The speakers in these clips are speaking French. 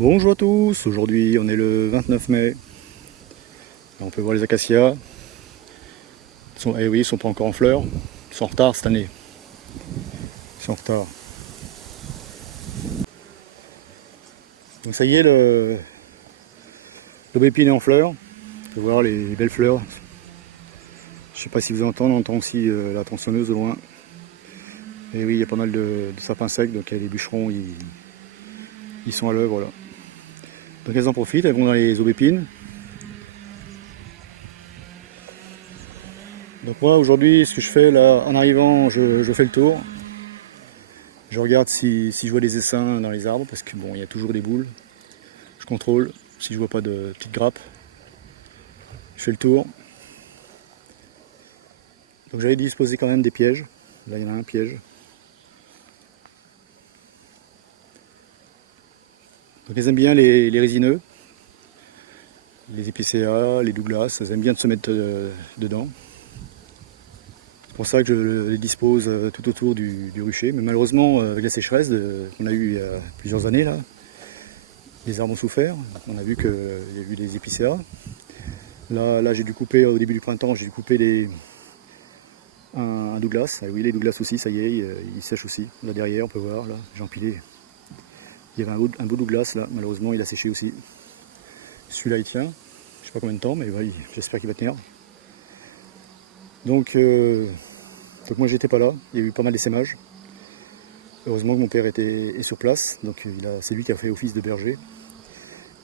Bonjour à tous, aujourd'hui on est le 29 mai. On peut voir les acacias. Eh oui, ils sont pas encore en fleurs. Ils sont en retard cette année. Ils sont en retard. Donc ça y est, l'aubépine est en fleurs. On peut voir les belles fleurs. Je sais pas si vous entendez, on entend aussi la tronçonneuse au loin. Et oui, il y a pas mal de sapins secs, donc les bûcherons ils sont à l'œuvre là. Donc elles en profitent, elles vont dans les aubépines. Donc moi aujourd'hui, ce que je fais là, en arrivant, je fais le tour. Je regarde si je vois des essaims dans les arbres, parce que bon, il y a toujours des boules. Je contrôle, si je vois pas de petites grappes. Je fais le tour. Donc j'avais disposé quand même des pièges. Là il y en a un piège. Donc elles aiment bien les résineux. Les épicéas, les Douglas, elles aiment bien de se mettre dedans. C'est pour ça que je les dispose tout autour du rucher. Mais malheureusement, avec la sécheresse qu'on a eue il y a plusieurs années, là, les arbres ont souffert. On a vu qu'il y a eu des épicéas. Là j'ai dû couper, au début du printemps, j'ai dû couper un Douglas. Et oui, les Douglas aussi, ça y est, ils sèchent aussi. Là derrière, on peut voir, là, j'ai empilé. Il y avait un beau Douglas, là, malheureusement, il a séché aussi. Celui-là, il tient. Je sais pas combien de temps, mais ouais, j'espère qu'il va tenir. Donc moi j'étais pas là, il y a eu pas mal d'essaimages. Heureusement que mon père est sur place, donc c'est lui qui a fait office de berger.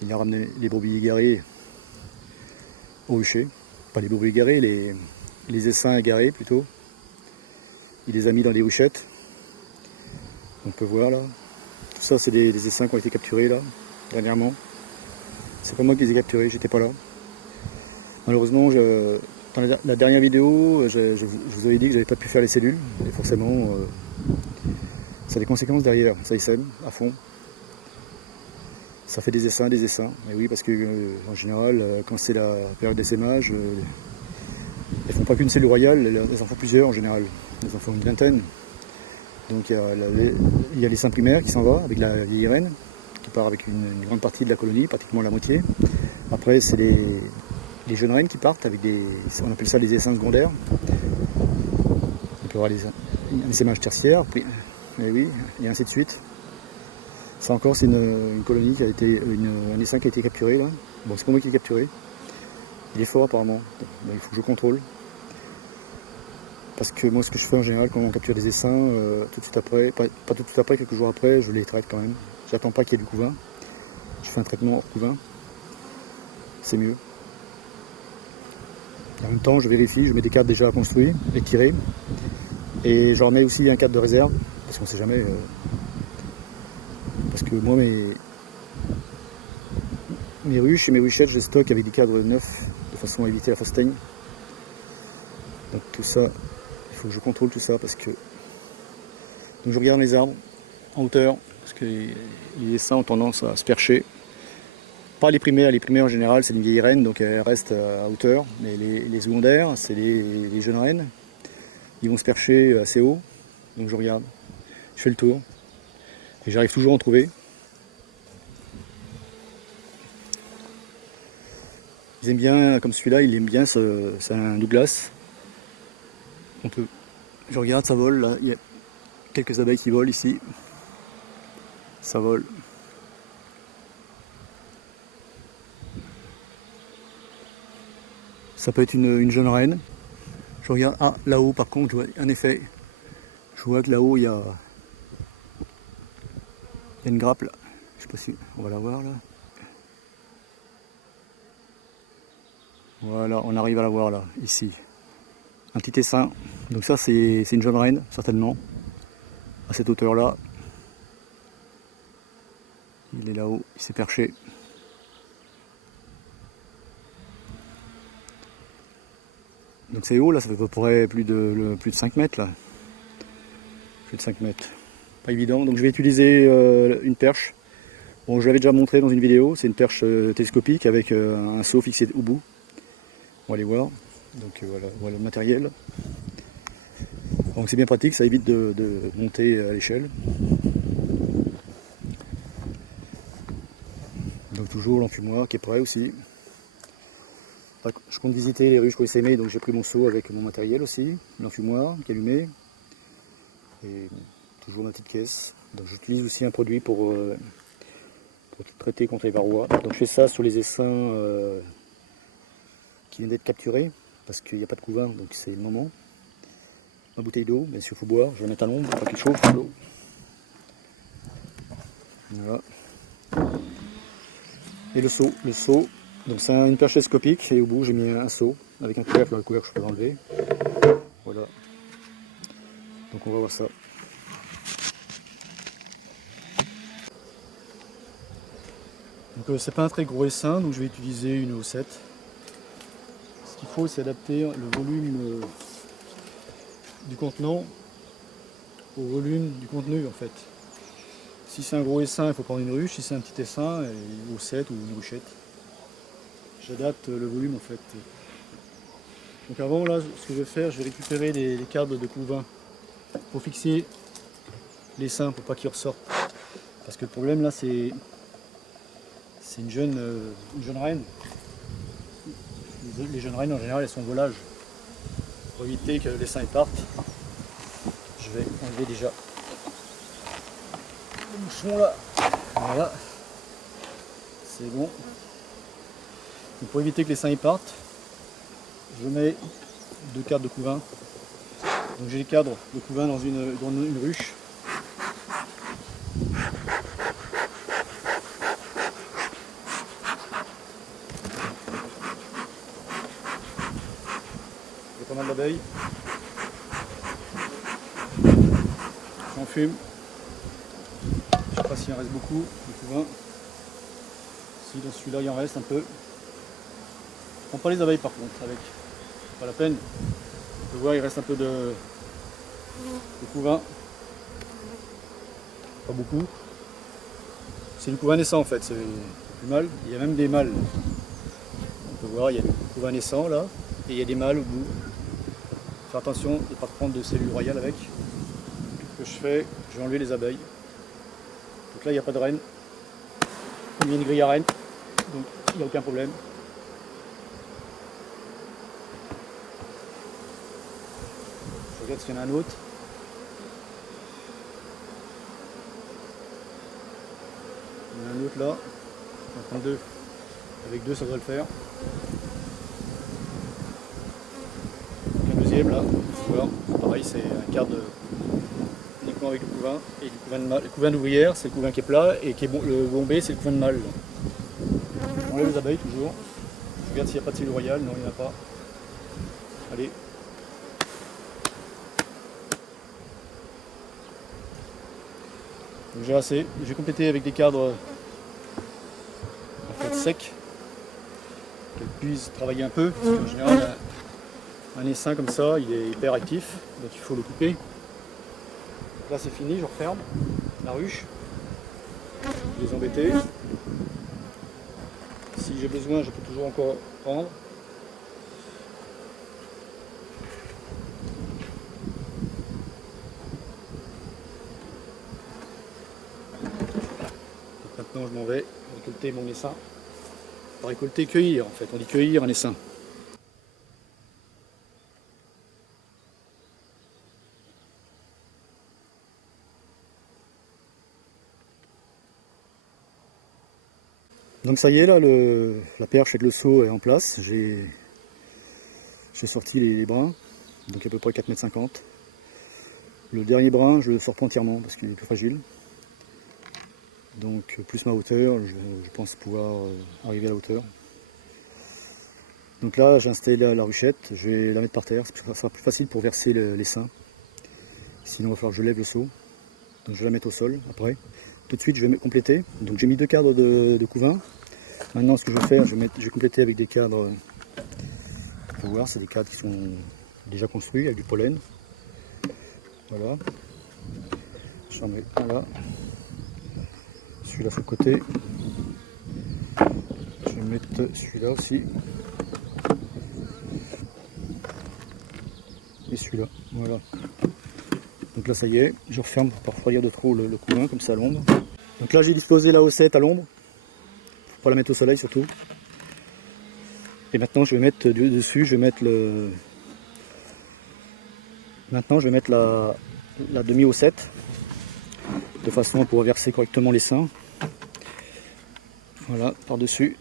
Il a ramené les brebis égarées au rucher. Pas les brebis égarées, les essaims égarés plutôt. Il les a mis dans des ruchettes. On peut voir là. Tout ça c'est des essaims qui ont été capturés là, dernièrement. C'est pas moi qui les ai capturés, j'étais pas là. Malheureusement, dans la dernière vidéo, je vous avais dit que j'avais pas pu faire les cellules. Et forcément, ça a des conséquences derrière. Ça essaime à fond. Ça fait des essaims, des essaims. Et oui, parce que en général, quand c'est la période d'essaimage, elles font pas qu'une cellule royale, elles en font plusieurs en général. Elles en font une vingtaine. Donc il y a l'essaim primaire qui s'en va avec la vieille reine, qui part avec une grande partie de la colonie, pratiquement la moitié. Après, c'est les jeunes reines qui partent avec on appelle ça les essaims secondaires. On peut avoir un essaimage tertiaire, et oui, et ainsi de suite. Ça encore, c'est une colonie qui a été, un essaim qui a été capturé là. Bon, c'est pas moi qui l'ai capturé. Il est fort apparemment, donc il faut que je contrôle. Parce que moi, ce que je fais en général quand on capture des essaims, tout de suite après, pas tout de suite après, quelques jours après, je les traite quand même. J'attends pas qu'il y ait du couvain. Je fais un traitement hors couvain. C'est mieux. En même temps, je vérifie, je mets des cadres déjà construits et tirés. Et je leur mets aussi un cadre de réserve, parce qu'on ne sait jamais. Parce que moi, mes ruches et mes ruchettes, je les stocke avec des cadres neufs, de façon à éviter la fausse teigne. Donc tout ça, il faut que je contrôle tout ça, parce que... Donc je regarde les arbres en hauteur, parce que les essaims ont tendance à se percher. Pas les primaires en général, c'est une vieille reine, donc elle reste à hauteur. Mais les secondaires, c'est les jeunes reines. Ils vont se percher assez haut. Donc je regarde, je fais le tour. Et j'arrive toujours à en trouver. Ils aiment bien, comme celui-là, il aime bien, c'est un Douglas. Je regarde, ça vole, là, il y a quelques abeilles qui volent ici. Ça vole. Ça peut être une jeune reine. Je regarde, ah là-haut par contre, je vois, en effet, je vois que là-haut il y a une grappe là. Je sais pas si on va la voir là. Voilà, on arrive à la voir là, ici. Un petit essaim. Donc ça c'est une jeune reine, certainement. À cette hauteur là. Il est là-haut, il s'est perché. Donc c'est haut là, ça fait à peu près plus de 5 mètres là. Plus de 5 mètres. Pas évident, donc je vais utiliser une perche. Bon, je l'avais déjà montré dans une vidéo, c'est une perche télescopique avec un seau fixé au bout. On va aller voir. Donc voilà le matériel. Donc c'est bien pratique, ça évite de monter à l'échelle. Donc toujours l'enfumoir qui est prêt aussi. Je compte visiter les ruches Essaimé, donc j'ai pris mon seau avec mon matériel aussi, l'enfumoir qui est allumé. Et toujours ma petite caisse. Donc j'utilise aussi un produit pour traiter contre les varrois. Donc je fais ça sur les essaims qui viennent d'être capturés, parce qu'il n'y a pas de couvain, donc c'est le moment. Ma bouteille d'eau, bien sûr il faut boire, je vais la mettre à l'ombre pour pas qu'elle chauffe l'eau. Voilà. Et le seau, donc c'est une perche télescopique et au bout j'ai mis un seau avec un couvercle, le couvercle je peux l'enlever. Voilà. Donc on va voir ça. Donc c'est pas un très gros essaim, donc je vais utiliser une O7. Ce qu'il faut, c'est adapter le volume du contenant au volume du contenu en fait. Si c'est un gros essaim, il faut prendre une ruche. Si c'est un petit essaim, une O7 ou une ruchette. J'adapte le volume en fait. Donc avant là, ce que je vais faire, je vais récupérer les cadres de couvain pour fixer l'essaim pour pas qu'il ressorte. Parce que le problème là, c'est une jeune reine. Les jeunes reines en général elles sont volages. Pour éviter que l'essaim parte, je vais enlever déjà le bouchon là. Voilà, c'est bon. Donc pour éviter que l'essaim parte, je mets 2 cadres de couvain. Donc j'ai les cadres de couvain dans une ruche. Il y a pas mal d'abeilles. J'enfume. Je ne sais pas s'il en reste beaucoup de couvain. Si dans celui-là il en reste un peu. Je prends pas les abeilles par contre avec. Pas la peine. On peut voir il reste un peu de couvain. Pas beaucoup. C'est du couvain naissant en fait, c'est plus mâle. Il y a même des mâles. On peut voir, il y a du couvain naissant là, et il y a des mâles au bout. Faire attention de ne pas prendre de cellules royales avec. Ce que je fais, je vais enlever les abeilles. Donc là il n'y a pas de reine. Il y a une grille à reine, donc il n'y a aucun problème. Je regarde s'il y en a un autre. Il y en a un autre là. On va prendre 2. Avec 2 ça doit le faire. Donc un deuxième là. Voilà. Pareil, c'est un quart de uniquement avec le couvain. Et du couvain de mâle. Le couvain d'ouvrière, c'est le couvain qui est plat. Et qui est bon, le bombé, c'est le couvain de mâle. On enlève les abeilles toujours. Je regarde s'il n'y a pas de cellule royale. Non, il n'y en a pas. Allez. Donc j'ai assez. Je vais compléter avec des cadres en fait secs. Qu'elle puisse travailler un peu. Parce qu'en général, un essaim comme ça, il est hyper actif. Donc il faut le couper. Donc là c'est fini, je referme la ruche. Je vais les embêter. Si j'ai besoin, je peux toujours encore prendre. Donc maintenant je m'en vais récolter mon essaim. Pas récolter, cueillir en fait, on dit cueillir un essaim. Donc ça y est là, la perche avec le seau est en place. J'ai sorti les brins, donc à peu près 4,50 m. Le dernier brin, je le sors pas entièrement parce qu'il est plus fragile. Donc plus ma hauteur, je pense pouvoir arriver à la hauteur. Donc là j'ai installé la ruchette, je vais la mettre par terre, ça sera plus facile pour verser l'essaim. Sinon il va falloir que je lève le seau. Donc je vais la mettre au sol après. Tout de suite je vais compléter. Donc j'ai mis 2 cadres de couvain. Maintenant ce que je vais faire, je vais compléter avec des cadres. Vous pouvez voir, c'est des cadres qui sont déjà construits avec du pollen. Voilà. J'en mets un là. Celui-là sur le côté. Je vais mettre celui-là aussi. Et celui-là. Voilà. Donc là ça y est, je referme pour pas refroidir de trop le couvain comme ça à l'ombre. Donc là j'ai disposé la O7 à l'ombre. pas la mettre au soleil surtout. Et maintenant je vais mettre dessus, je vais mettre le... Maintenant je vais mettre la demi-haussette, de façon à pouvoir verser correctement les seins. Voilà, par-dessus.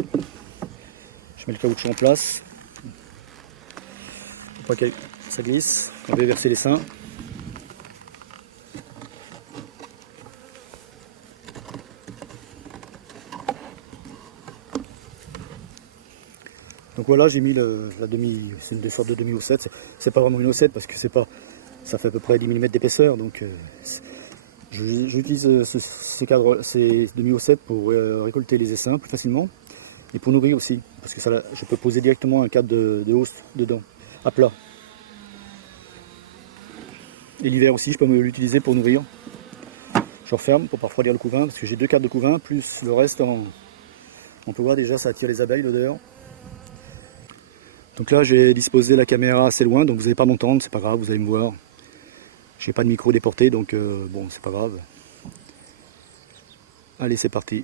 Je mets le caoutchouc en place. Pour pas que ça glisse. On va verser les seins. Donc voilà, j'ai mis la demi, c'est une sorte de demi-haussette. C'est pas vraiment une haussette parce que c'est pas, ça fait à peu près 10 mm d'épaisseur. Donc j'utilise ces demi-haussettes pour récolter les essaims plus facilement et pour nourrir aussi. Parce que ça, je peux poser directement un cadre de hausse dedans, à plat. Et l'hiver aussi, je peux l'utiliser pour nourrir. Je referme pour pas refroidir le couvain parce que j'ai 2 cadres de couvain plus le reste on peut voir déjà ça attire les abeilles l'odeur. Donc là j'ai disposé la caméra assez loin, donc vous n'allez pas m'entendre, c'est pas grave, vous allez me voir. J'ai pas de micro déporté, donc bon, c'est pas grave. Allez, c'est parti.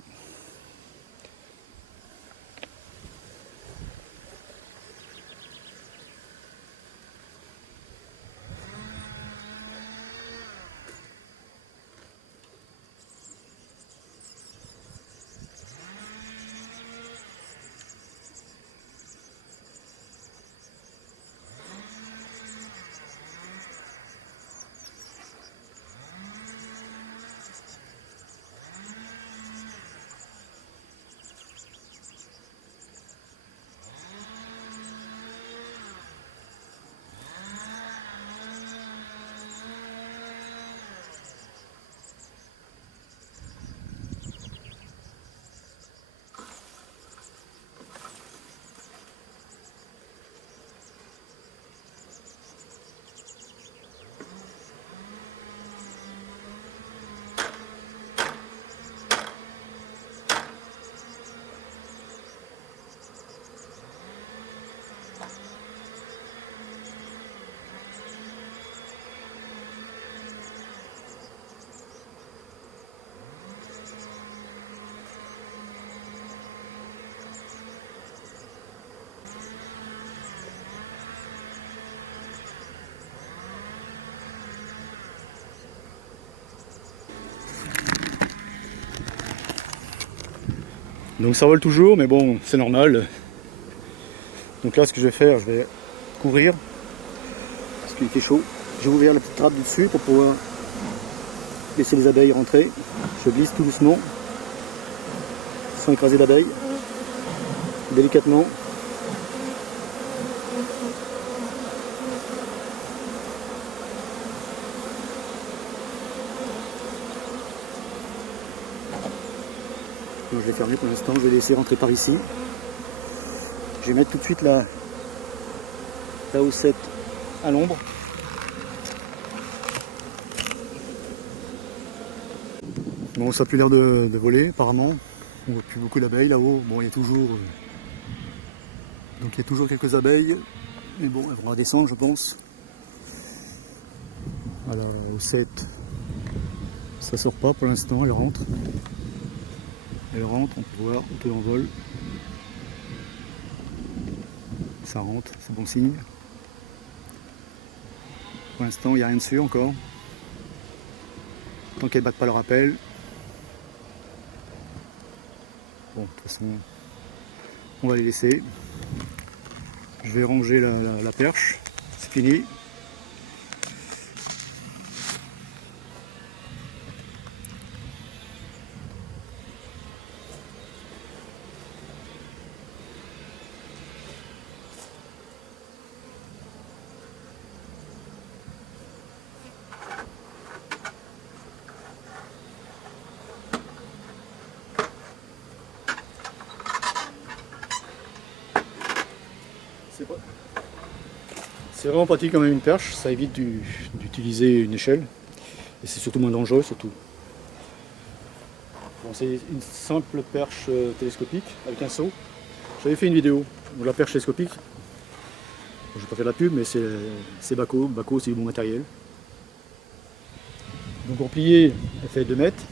Donc ça vole toujours, mais bon, c'est normal. Donc là, ce que je vais faire, je vais couvrir, parce qu'il fait chaud. Je vais ouvrir la petite trappe du dessus pour pouvoir laisser les abeilles rentrer. Je glisse tout doucement, sans écraser l'abeille, délicatement. Donc je vais fermer pour l'instant, je vais laisser rentrer par ici. Je vais mettre tout de suite la haussette à l'ombre. Bon, ça n'a plus l'air de voler apparemment. On voit plus beaucoup d'abeilles là-haut. Bon, il y a toujours donc il y a toujours quelques abeilles, mais bon, elles vont redescendre, je pense. À la haussette, ça sort pas pour l'instant, elle rentre. Elle rentre, on peut voir, un peu en vol. Ça rentre, c'est bon signe. Pour l'instant, il n'y a rien dessus encore. Tant qu'elles ne battent pas le rappel. Bon, de toute façon, on va les laisser. Je vais ranger la perche. C'est fini. C'est vraiment pratique quand même une perche, ça évite d'utiliser une échelle et c'est surtout moins dangereux surtout. Bon, c'est une simple perche télescopique avec un seau. J'avais fait une vidéo de la perche télescopique. Bon, je vais pas faire de la pub mais c'est Bahco, Bahco c'est du bon matériel. Donc en plié elle fait 2 mètres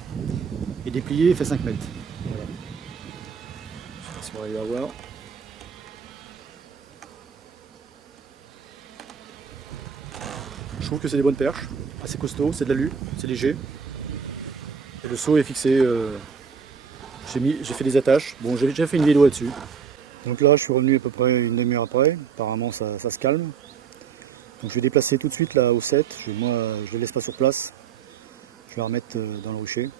et déplié elle fait 5 mètres. Voilà. Si on arrive à voir. Je trouve que c'est des bonnes perches, assez costauds, c'est de l'alu, c'est léger. Et le seau est fixé, j'ai fait des attaches. Bon, j'ai déjà fait une vidéo là-dessus. Donc là, je suis revenu à peu près une demi-heure après. Apparemment, ça se calme. Donc je vais déplacer tout de suite la haussette. Moi, je ne la laisse pas sur place. Je vais la remettre dans le rucher.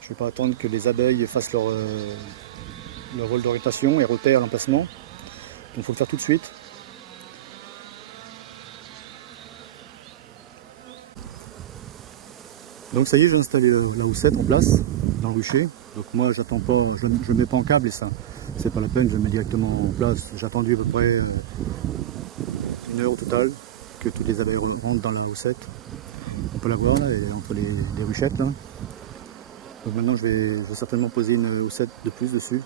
Je ne vais pas attendre que les abeilles fassent leur vol d'orientation et repèrent l'emplacement. Donc il faut le faire tout de suite. Donc ça y est, j'ai installé la houssette en place dans le rucher. Donc moi j'attends pas, je ne mets pas en câble et ça, c'est pas la peine, je le mets directement en place. J'ai attendu à peu près une heure au total que toutes les abeilles rentrent dans la houssette. On peut la voir là, entre les ruchettes là. Donc maintenant je vais certainement poser une houssette de plus dessus.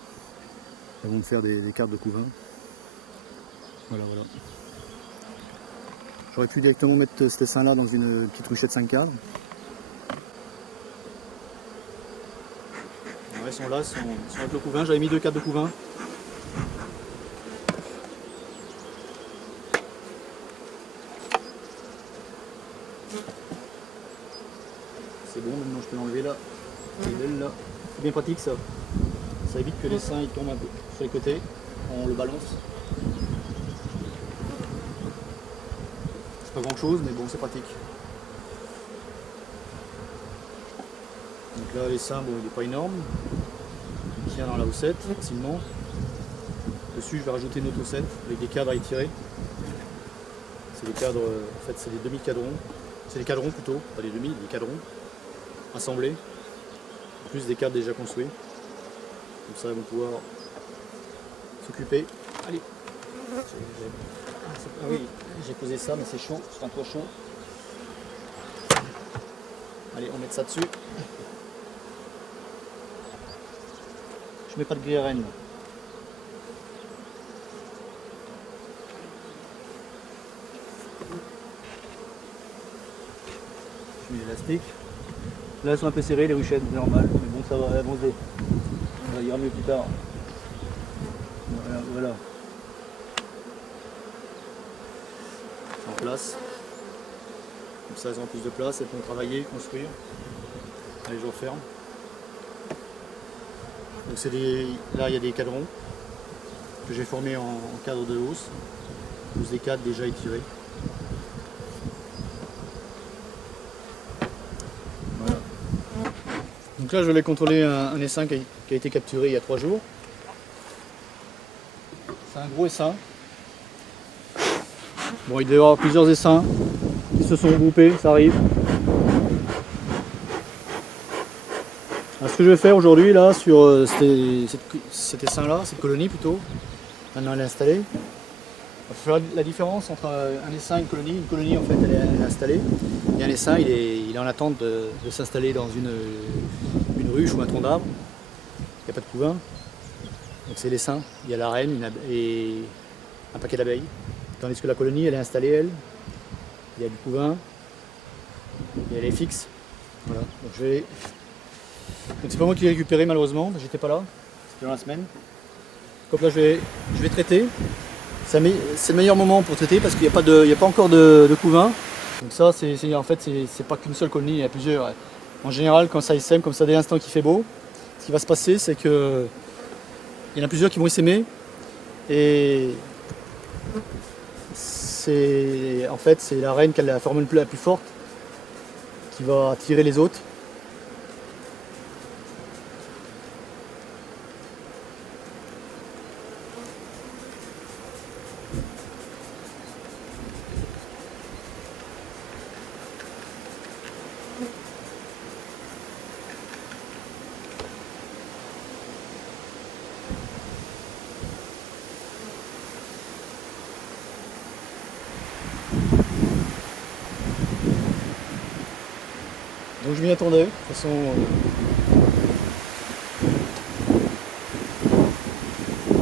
Elles vont me faire des cartes de couvain. Voilà. J'aurais pu directement mettre cet essaim là dans une petite ruchette 5 cadres. Ils sont là, ils sont avec le couvain. J'avais mis 2 cartes de couvain. C'est bon, maintenant je peux l'enlever là. C'est belle là. C'est bien pratique ça. Ça évite que l'essaim tombe un peu sur les côtés. On le balance. C'est pas grand chose, mais bon, c'est pratique. Donc là, l'essaim, bon, il n'est pas énorme. Il tient dans la houssette facilement. Dessus, je vais rajouter une autre houssette avec des cadres à étirer. C'est des cadres, en fait, c'est des demi-cadrons. C'est des cadrons plutôt, pas des demi, des cadrons assemblés. En plus des cadres déjà construits. Comme ça, ils vont pouvoir s'occuper. Allez. Ah oui, j'ai posé ça, mais c'est chaud, c'est un toit chaud. Allez, on met ça dessus. Je mets pas de grille à rennes. Je mets l'élastique. Là, elles sont un peu serrées, les ruchettes, c'est normal. Mais bon, ça va avancer. Ça ira mieux plus tard. Voilà. En place. Comme ça, elles ont plus de place, elles peuvent travailler, construire. Allez, je referme. Donc là, il y a des cadrons que j'ai formés en cadre de hausse. Des cadres déjà étirés. Voilà. Donc là, je vais contrôler un essaim qui a été capturé il y a 3 jours. C'est un gros essaim. Bon, il doit y avoir plusieurs essaims qui se sont groupés, ça arrive. Alors, ce que je vais faire aujourd'hui là sur cet essaim là, cette colonie plutôt, maintenant elle est installée. On va faire la différence entre un essaim et une colonie. Une colonie en fait elle est installée et un essaim il est en attente de s'installer dans une ruche ou un tronc d'arbre. Il n'y a pas de couvain. Donc c'est l'essaim, il y a la reine et un paquet d'abeilles. Tandis que la colonie elle est installée elle, il y a du couvain et elle est fixe. Voilà. Donc c'est pas moi qui l'ai récupéré malheureusement, j'étais pas là, c'était dans la semaine. Donc là je vais traiter. C'est le meilleur moment pour traiter parce qu'il n'y a pas encore de couvain. Donc ça en fait c'est pas qu'une seule colonie, il y a plusieurs. En général quand ça essaime comme ça dès l'instant qu'il fait beau, ce qui va se passer c'est que il y en a plusieurs qui vont essaimer et en fait c'est la reine qui a la formule la plus forte qui va attirer les autres. Donc je m'y attendais, de toute façon. Il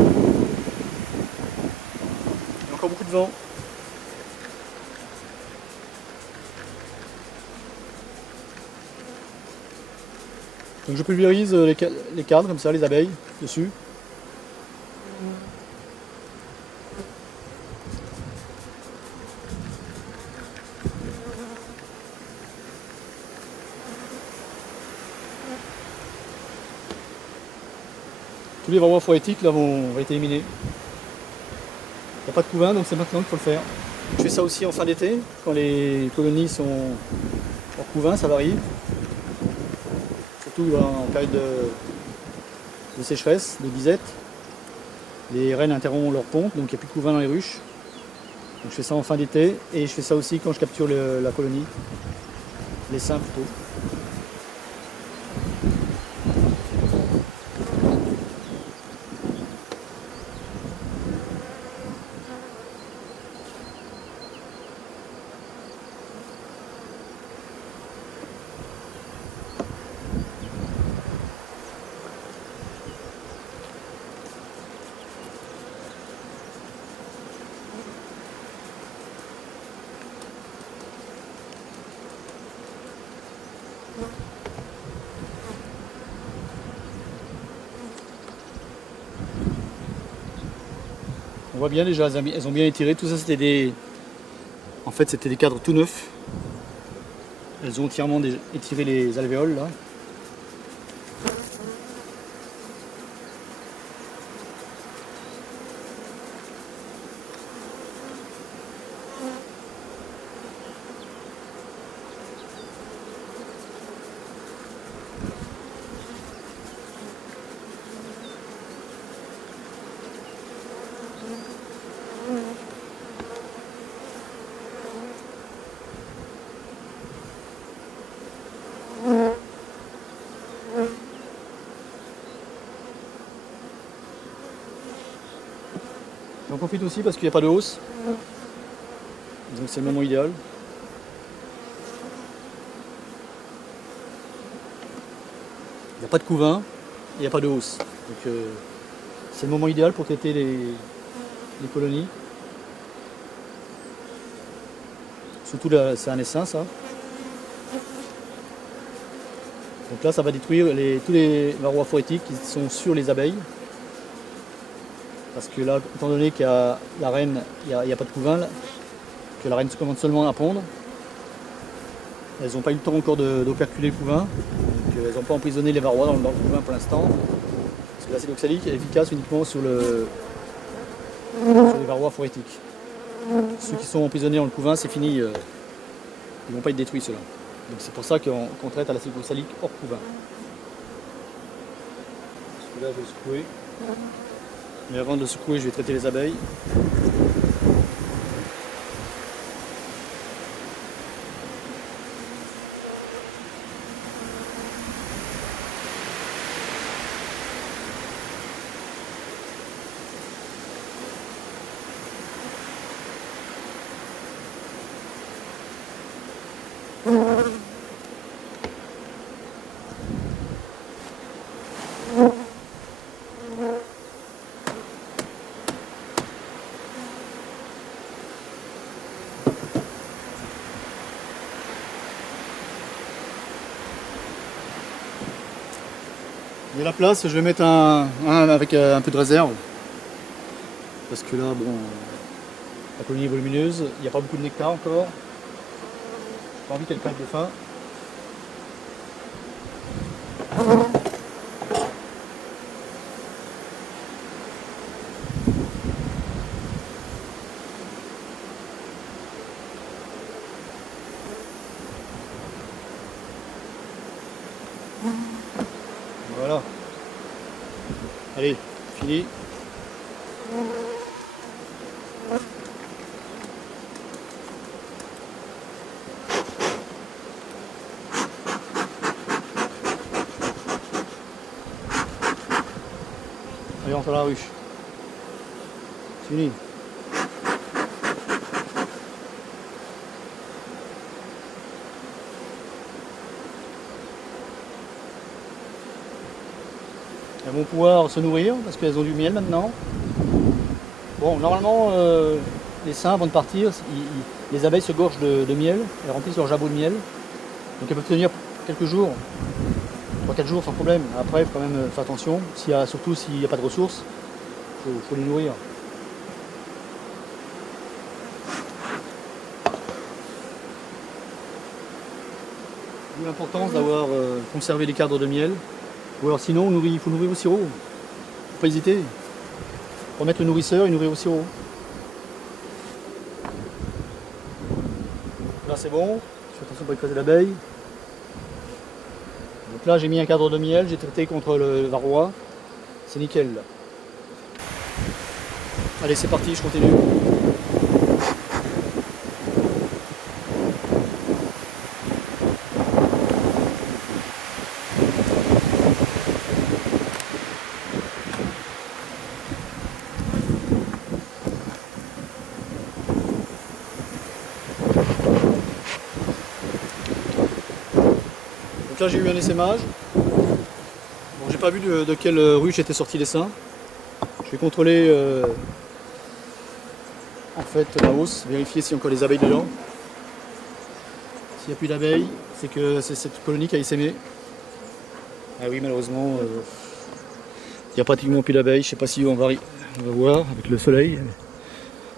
y a encore beaucoup de vent. Donc je pulvérise les cadres comme ça, les abeilles dessus. tous les varrois phorétiques là vont être éliminés. Il n'y a pas de couvain, donc c'est maintenant qu'il faut le faire. Je fais ça aussi en fin d'été, quand les colonies sont hors couvain, ça varie. Surtout en période de sécheresse, de disette. Les rennes interrompent leur ponte, donc il n'y a plus de couvain dans les ruches. Donc je fais ça en fin d'été et je fais ça aussi quand je capture la colonie, l'essaim plutôt. On voit bien déjà, elles ont bien étiré. Tout ça c'était des. En fait c'était des cadres tout neufs. Elles ont entièrement étiré les alvéoles là. J'en profite aussi parce qu'il n'y a pas de hausse. Donc c'est le moment idéal. Il n'y a pas de couvain, il n'y a pas de hausse. Donc c'est le moment idéal pour traiter les colonies. Surtout là, c'est un essaim ça. Donc là ça va détruire tous les varrois phorétiques qui sont sur les abeilles. Parce que là, étant donné qu'il y a la reine, il n'y a pas de couvain, là, que la reine commence seulement à pondre, elles n'ont pas eu le temps encore d'operculer le couvain, donc elles n'ont pas emprisonné les varrois dans le couvain pour l'instant. Parce que l'acide oxalique est efficace uniquement sur les varrois phorétiques. Ceux qui sont emprisonnés dans le couvain, c'est fini, ils ne vont pas être détruits ceux-là. Donc c'est pour ça qu'on traite à l'acide oxalique hors couvain. Parce que là, je vais secouer. Mais avant de le secouer, je vais traiter les abeilles. Et la place, je vais mettre un avec un peu de réserve. Parce que là, bon, la colonie est volumineuse, il n'y a pas beaucoup de nectar encore. J'ai pas envie qu'elle crève de faim. Voilà. Allez, fini. Allez, on fait la ruche. Fini. Elles vont pouvoir se nourrir parce qu'elles ont du miel maintenant. Bon, normalement, les saints avant de partir, les abeilles se gorgent de miel, elles remplissent leur jabot de miel. Donc elles peuvent tenir quelques jours, 3-4 jours sans problème. Après, il faut quand même faire attention, surtout s'il n'y a pas de ressources, il faut les nourrir. D'où l'importance d'avoir conservé les cadres de miel. Ou alors sinon, il faut nourrir au sirop. faut pas hésiter. Remettre le nourrisseur et nourrir au sirop. Là c'est bon, je fais attention pour écraser l'abeille. Donc là j'ai mis un cadre de miel, j'ai traité contre le varroa. C'est nickel là. Allez c'est parti, je continue. Donc là j'ai eu un essaimage. Bon, j'ai pas vu de quelle ruche étaient sortis les seins. Je vais contrôler en fait la hausse, vérifier s'il y a encore des abeilles dedans. S'il n'y a plus d'abeilles, c'est que c'est cette colonie qui a essaimé. Ah oui malheureusement il n'y a pratiquement plus d'abeilles. Je sais pas si on va voir avec le soleil.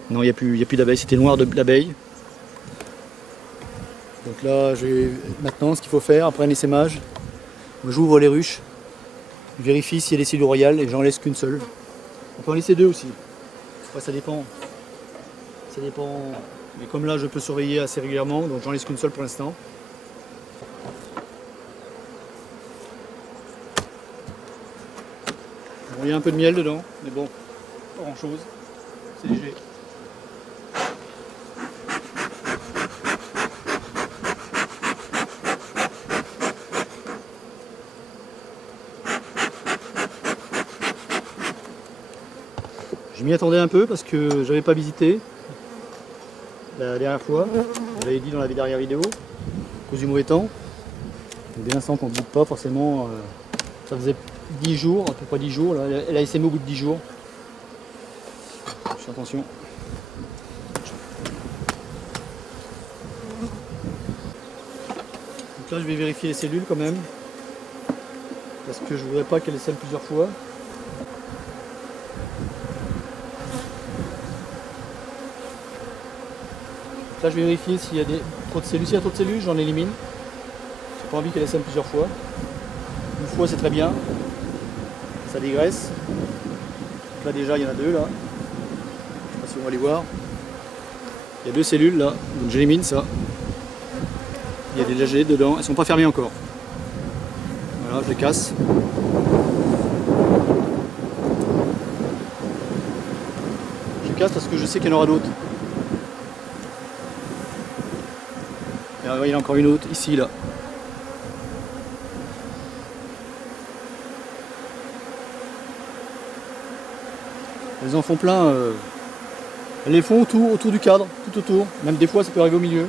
Non il n'y a plus d'abeilles, c'était noir d'abeilles. Donc là, maintenant, ce qu'il faut faire après un essaimage, j'ouvre les ruches, je vérifie s'il y a des cellules royales et j'en laisse qu'une seule. On peut en laisser deux aussi. Après, ça dépend. Ça dépend. Mais comme là, je peux surveiller assez régulièrement, donc j'en laisse qu'une seule pour l'instant. Bon, il y a un peu de miel dedans, mais bon, pas grand chose. C'est léger. Je m'y attendais un peu parce que j'avais pas visité la dernière fois, je l'avais dit dans la dernière vidéo, à cause du mauvais temps. Donc dès l'instant qu'on ne boucle pas, forcément, ça faisait 10 jours, à peu près 10 jours, là, elle a essaimé au bout de 10 jours. Je fais attention. Donc là je vais vérifier les cellules quand même, parce que je voudrais pas qu'elle essaime plusieurs fois. Là je vais vérifier s'il y a trop de cellules. S'il y a trop de cellules, j'en élimine. J'ai pas envie qu'elle essaime plusieurs fois. Une fois c'est très bien. Ça dégraisse. Donc là déjà il y en a deux là. Je sais pas si on va les voir. Il y a deux cellules là, donc j'élimine ça. Il y a des lagets dedans, elles sont pas fermées encore. Voilà, je les casse. Je les casse parce que je sais qu'il y en aura d'autres. Il y en a encore une autre ici là. Elles en font plein. Elles les font autour du cadre, tout autour. Même des fois ça peut arriver au milieu.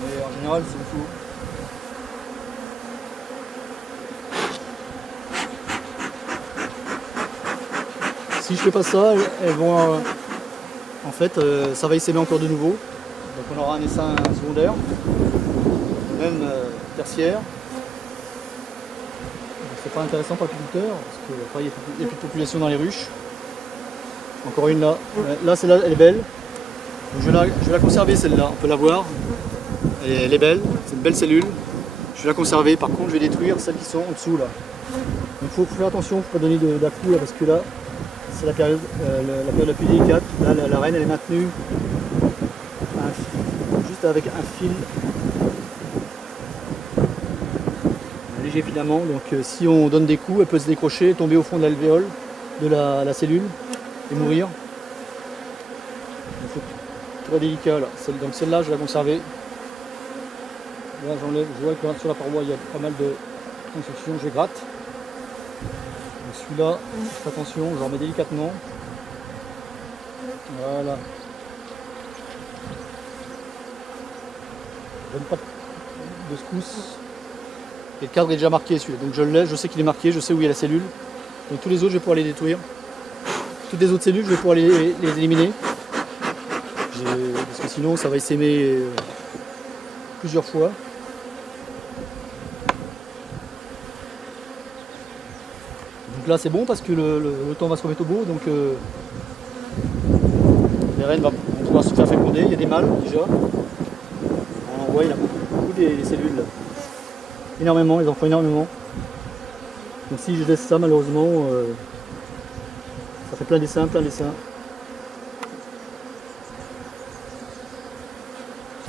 Mais en général c'est autour. Si je fais pas ça, elles vont en fait ça va essaimer encore de nouveau. Donc on aura un essaim secondaire, même tertiaire. C'est pas intéressant pour l'apiculteur parce qu'il n'y a plus de population dans les ruches. Encore une là. Là celle-là elle est belle. Donc, je vais la conserver celle-là, on peut la voir. Elle est belle, c'est une belle cellule. Je vais la conserver, par contre je vais détruire celles qui sont en dessous là. Donc il faut faire attention, il ne faut pas donner d'à-coups là parce que là c'est la période la plus délicate. Là la reine elle est maintenue juste avec un fil, un léger filament, donc si on donne des coups, elle peut se décrocher, tomber au fond de l'alvéole de la cellule et mourir. C'est très délicat là. Donc celle-là je vais la conserver. Là j'enlève, je vois que sur la paroi il y a pas mal de construction, je gratte. Celui-là, fais attention, je remets délicatement. Voilà. Je donne pas de secousse. Et le cadre est déjà marqué celui-là. Donc je le laisse, je sais qu'il est marqué, je sais où il y a la cellule. Donc tous les autres, je vais pouvoir les détruire. Toutes les autres cellules, je vais pouvoir les éliminer. Parce que sinon, ça va essaimer plusieurs fois. Donc là, c'est bon parce que le temps va se remettre au beau. Donc les reines vont pouvoir se faire féconder. Il y a des mâles déjà. On en voit, il y a beaucoup des cellules. Énormément, ils en font énormément. Donc si je laisse ça, malheureusement, ça fait plein d'essaims, plein d'essaims.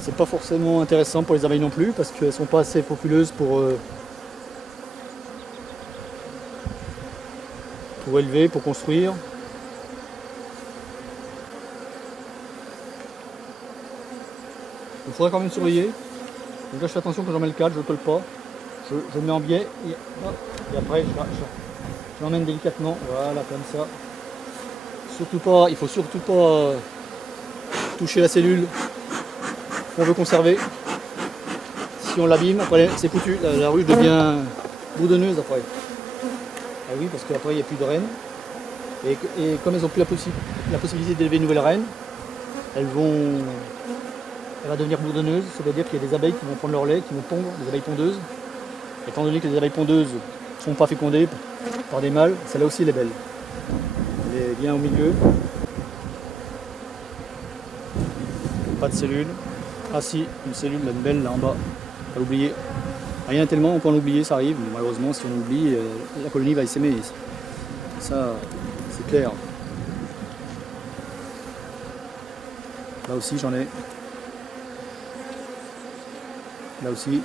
C'est pas forcément intéressant pour les abeilles non plus, parce qu'elles sont pas assez populeuses pour élever, pour construire. Il faudra quand même surveiller. Donc là je fais attention quand j'en mets le cadre, je ne colle pas. Je le mets en biais et après je l'emmène délicatement, voilà, comme ça. Surtout pas, il faut surtout pas toucher la cellule qu'on veut conserver. Si on l'abîme, après c'est foutu, la ruche devient bourdonneuse après. Ah oui, parce qu'après il n'y a plus de reines. Et comme elles n'ont plus la possibilité d'élever une nouvelle reine, elle va devenir bourdonneuse, c'est-à-dire qu'il y a des abeilles qui vont prendre leur lait, qui vont pondre, des abeilles pondeuses. Étant donné que les abeilles pondeuses ne sont pas fécondées par des mâles, celle-là aussi elle est belle. Elle est bien au milieu. Pas de cellule. Ah si, une cellule, une belle là en bas. Pas l'oublier. Rien tellement, on peut en oublier, ça arrive, mais malheureusement si on oublie, la colonie va s'aimer. Ça, c'est clair. Là aussi j'en ai. Là aussi.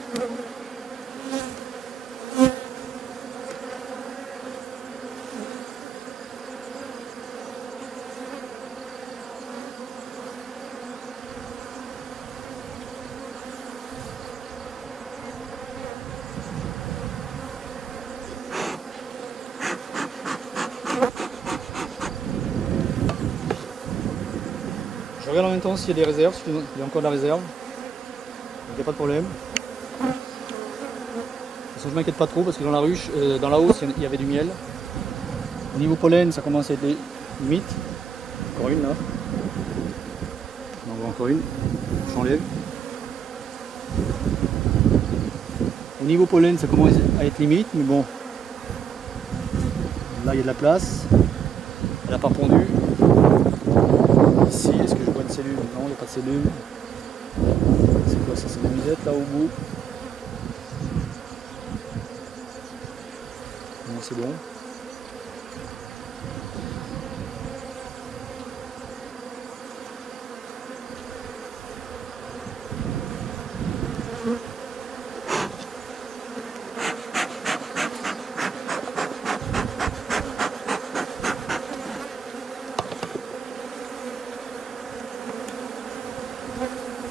Je regarde en même temps s'il y a des réserves, s'il y a encore de la réserve. Il n'y a pas de problème. De toute façon, je m'inquiète pas trop parce que dans la ruche, dans la hausse, il y avait du miel. Au niveau pollen, ça commence à être limite. Encore une là. On en voit encore une. J'enlève. Au niveau pollen, ça commence à être limite, mais bon. Là, il y a de la place. Elle n'a pas pondu. Ici, est-ce que je vois de cellules? Non, il n'y a pas de cellules. C'est quoi ça? C'est des musettes là au bout. Non, c'est bon.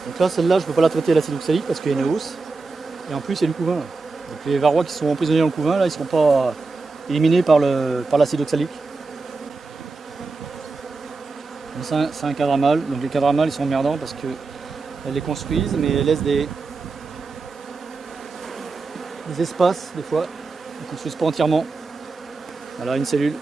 Donc là, celle-là, je ne peux pas la traiter à l'acide oxalique parce qu'il y a une hausse. Et en plus, il y a du couvain. Donc les varrois qui sont emprisonnés dans le couvain, là, ils ne seront pas éliminés par l'acide oxalique. C'est un cadre à mâle. Donc les cadres à mâle, ils sont emmerdants parce qu'elles les construisent, mais elles laissent des espaces, des fois. Ils ne construisent pas entièrement. Voilà, une cellule.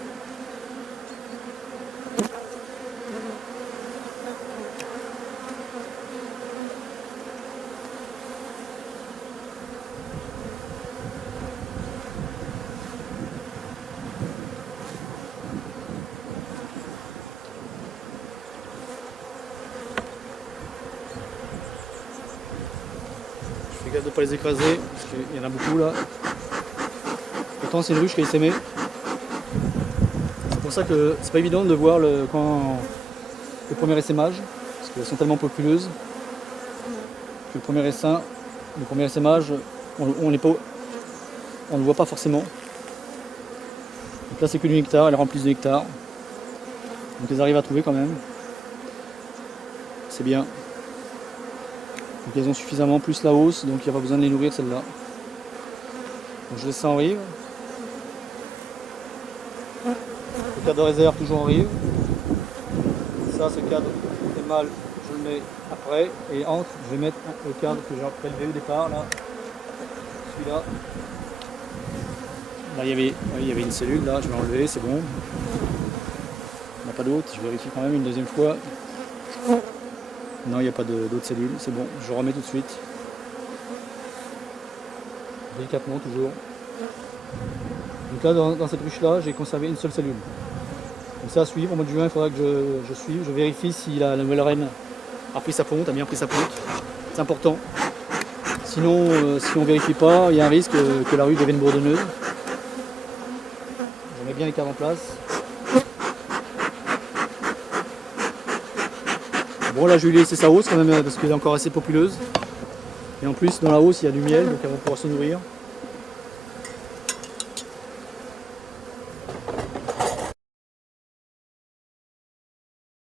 Je fais gaffe de ne pas les écraser, parce qu'il y en a beaucoup là. Pourtant c'est une ruche qui est essaimée. C'est pour ça que c'est pas évident de voir le premier essaimage, parce qu'elles sont tellement populeuses que le premier essaimage, on ne le voit pas forcément. Donc là c'est que du nectar, elles remplissent de nectar. Donc elles arrivent à trouver quand même. C'est bien. Donc elles ont suffisamment plus la hausse, donc il n'y a pas besoin de les nourrir celles-là. Donc je laisse ça en rive. Le cadre de réserve toujours en rive. Ça, ce cadre est mâle, je le mets après. Et entre, je vais mettre le cadre que j'ai prélevé au départ, là. Celui-là. Là, il y avait une cellule, là, je vais enlever, c'est bon. Il n'y en a pas d'autre, je vérifie quand même une deuxième fois. Non, il n'y a pas d'autres cellules, c'est bon, je remets tout de suite. Délicatement toujours. Donc là, dans cette ruche-là, j'ai conservé une seule cellule. Donc ça à suivre, au mois de juin, il faudra que je suive, je vérifie si la nouvelle reine a pris sa ponte, a bien pris sa ponte. C'est important. Sinon, si on ne vérifie pas, il y a un risque que la ruche devienne bourdonneuse. bien les caves en place. Bon là je vais lui laisser sa hausse quand même parce qu'elle est encore assez populeuse. Et en plus dans la hausse il y a du miel donc elle va pouvoir se nourrir.